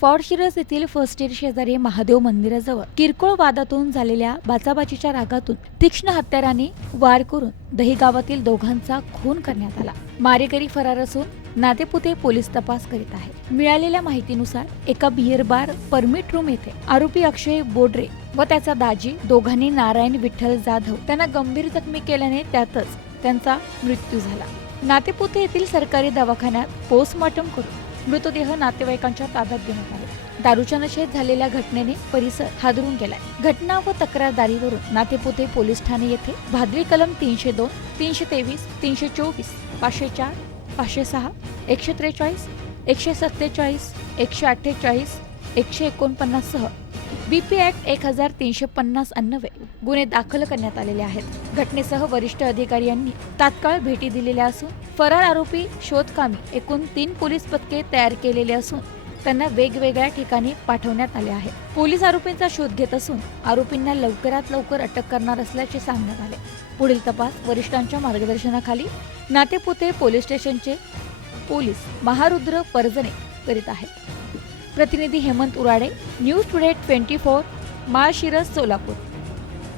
फॉर्शिरस येथील first aid शेजारी महादेव मंदिराजवळ किरकोळ वादातून झालेल्या बाचाबाचीच्या रागातून तीक्ष्ण हत्याराने वार करून दही गावातील दोघांचा खून करण्यात आला. मारेकरी फरार असून नातेपुते पोलीस तपास करीत आहेत. मिळालेल्या माहितीनुसार एका बियर बार परमिट रूम येथे आरोपी अक्षय बोडरे व त्याचा दाजी दोघांनी नारायण विठ्ठल जाधव त्यांना गंभीर जखमी केल्याने त्यातच त्यांचा मृत्यू झाला. नातेपुते येथील सरकारी दवाखान्यात पोस्टमॉर्टम करून मृतदेह नातेवाईकांच्या ताब्यात देण्यात आले. दारूच्या नशेत झालेल्या घटनेने परिसर हादरून गेलाय. घटना व तक्रारदारीवरून नातेपुते पोलीस ठाणे येथे भादवी कलम तीनशे दोन तीनशे तेवीस तीनशे चोवीस पाचशे चार पाचशे सहा एकशे त्रेचाळीस एकशे सत्तेचाळीस एकशे अठ्ठेचाळीस एकशे एकोणपन्नास सह बीपी ऍक्ट एक हजार तीनशे पन्नास अन्नवे गुन्हे दाखल करण्यात आलेले आहेत. घटनेसह वरिष्ठ अधिकारी यांनी तात्काळ भेटी दिलेल्या असून फरार आरोपी शोधकामी एकूण तीन पोलीस पथके तयार केलेले असून त्यांना वेगवेगळ्या ठिकाणी पाठवण्यात आले आहे. पोलीस आरोपींचा शोध घेत असून आरोपींना लवकरात लवकर अटक करणार असल्याचे सांगण्यात आले. पुढील तपास वरिष्ठांच्या मार्गदर्शनाखाली नातेपुते पोलीस स्टेशनचे पोलीस महारुद्र परजणे करीत आहेत. प्रतिनिधी Hemant Urade news today twenty four Malshiras Solapur.